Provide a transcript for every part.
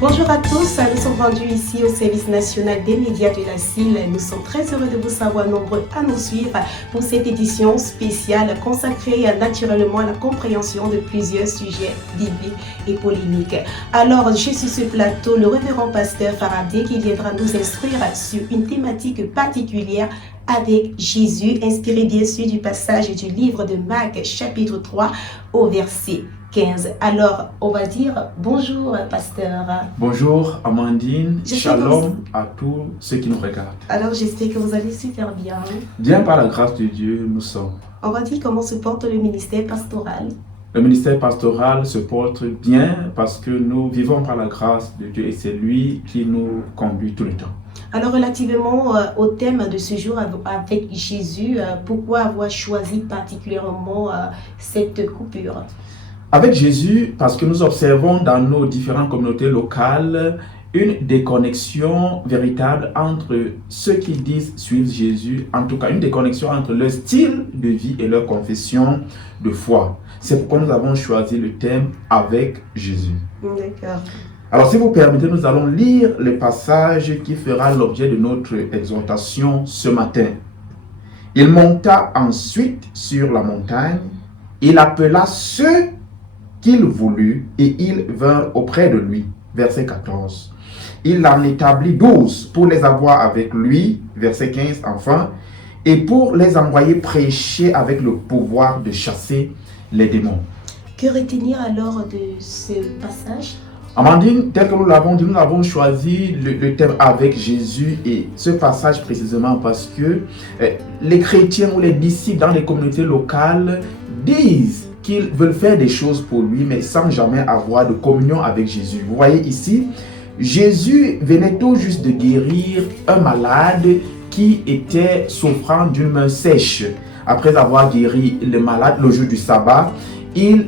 Bonjour à tous, nous sommes rendus ici au service national des médias de la CIL. Nous sommes très heureux de vous savoir nombreux à nous suivre pour cette édition spéciale consacrée naturellement à la compréhension de plusieurs sujets bibliques et polémiques. Alors, j'ai sur ce plateau le révérend pasteur Faraday qui viendra nous instruire sur une thématique particulière avec Jésus, inspiré bien sûr du passage du livre de Marc, chapitre 3, au verset 15. Alors, on va dire bonjour, pasteur. Bonjour, Amandine. Shalom à tous ceux qui nous regardent. Alors, j'espère que vous allez super bien. Bien par la grâce de Dieu, nous sommes. On va dire comment se porte le ministère pastoral. Le ministère pastoral se porte bien parce que nous vivons par la grâce de Dieu et c'est lui qui nous conduit tout le temps. Alors, relativement au thème de ce jour avec Jésus, pourquoi avoir choisi particulièrement cette coupure? Avec Jésus, parce que nous observons dans nos différentes communautés locales une déconnexion véritable entre ceux qui disent suivre Jésus, en tout cas une déconnexion entre leur style de vie et leur confession de foi. C'est pourquoi nous avons choisi le thème avec Jésus. D'accord. Alors si vous permettez, nous allons lire le passage qui fera l'objet de notre exhortation ce matin. Il monta ensuite sur la montagne, il appela ceux qu'il voulut et ils vinrent auprès de lui. Verset 14. Il en établit 12 pour les avoir avec lui. Verset 15 enfin. Et pour les envoyer prêcher avec le pouvoir de chasser les démons. Que retenir alors de ce passage? Amandine, tel que nous l'avons dit, nous avons choisi le thème avec Jésus et ce passage précisément parce que les chrétiens ou les disciples dans les communautés locales disent qu'ils veulent faire des choses pour lui, mais sans jamais avoir de communion avec Jésus. Vous voyez ici, Jésus venait tout juste de guérir un malade qui était souffrant d'une main sèche. Après avoir guéri le malade le jour du sabbat, il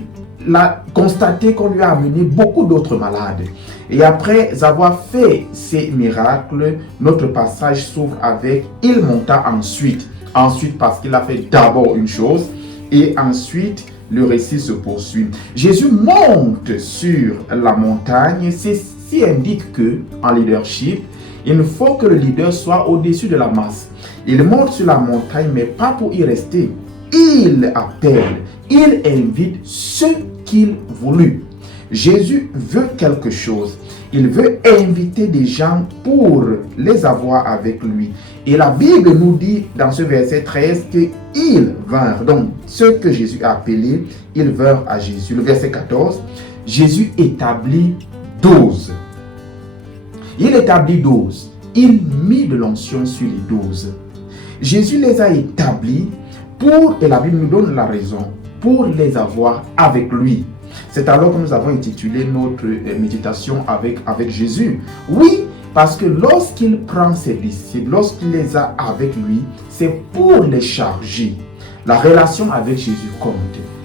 a constaté qu'on lui a amené beaucoup d'autres malades. Et après avoir fait ces miracles, notre passage s'ouvre avec « il monta ensuite ». Ensuite parce qu'il a fait d'abord une chose et ensuite le récit se poursuit. Jésus monte sur la montagne. Ceci indique que, en leadership, il faut que le leader soit au-dessus de la masse. Il monte sur la montagne, mais pas pour y rester. Il appelle, il invite ceux qu'il voulut. Jésus veut quelque chose. Il veut inviter des gens pour les avoir avec lui. Et la Bible nous dit dans ce verset 13 qu'ils vinrent. Donc, ceux que Jésus a appelés, ils vinrent à Jésus. Le verset 14, Jésus établit 12. Il établit 12. Il mit de l'onction sur les 12. Jésus les a établis pour, et la Bible nous donne la raison, pour les avoir avec lui. C'est alors que nous avons intitulé notre méditation avec Jésus. Oui, parce que lorsqu'il prend ses disciples, lorsqu'il les a avec lui, c'est pour les charger. La relation avec Jésus compte.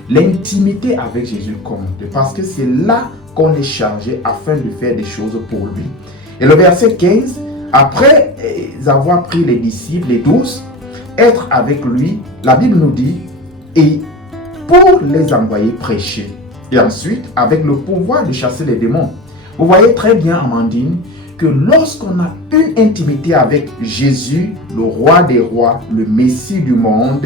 L'intimité avec Jésus compte. Parce que c'est là qu'on est chargé afin de faire des choses pour lui. Et le verset 15, après avoir pris les disciples, les 12, être avec lui, la Bible nous dit, et pour les envoyer prêcher. Et ensuite, avec le pouvoir de chasser les démons. Vous voyez très bien, Amandine, que lorsqu'on a une intimité avec Jésus, le roi des rois, le Messie du monde,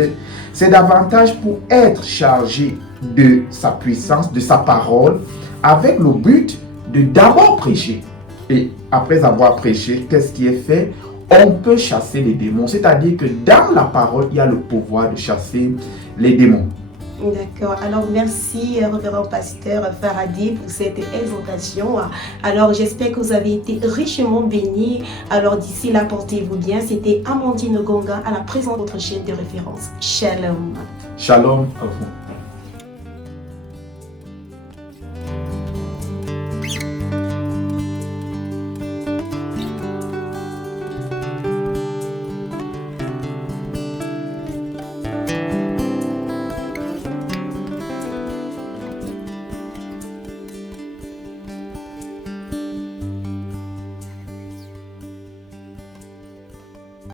c'est davantage pour être chargé de sa puissance, de sa parole, avec le but de d'abord prêcher. Et après avoir prêché, qu'est-ce qui est fait? On peut chasser les démons. C'est-à-dire que dans la parole, il y a le pouvoir de chasser les démons. D'accord. Alors, merci, révérend pasteur Faraday, pour cette exhortation. Alors, j'espère que vous avez été richement bénis. Alors, d'ici là, portez-vous bien. C'était Amandine Gonga à la présence de votre chaîne de référence. Shalom. Shalom à vous.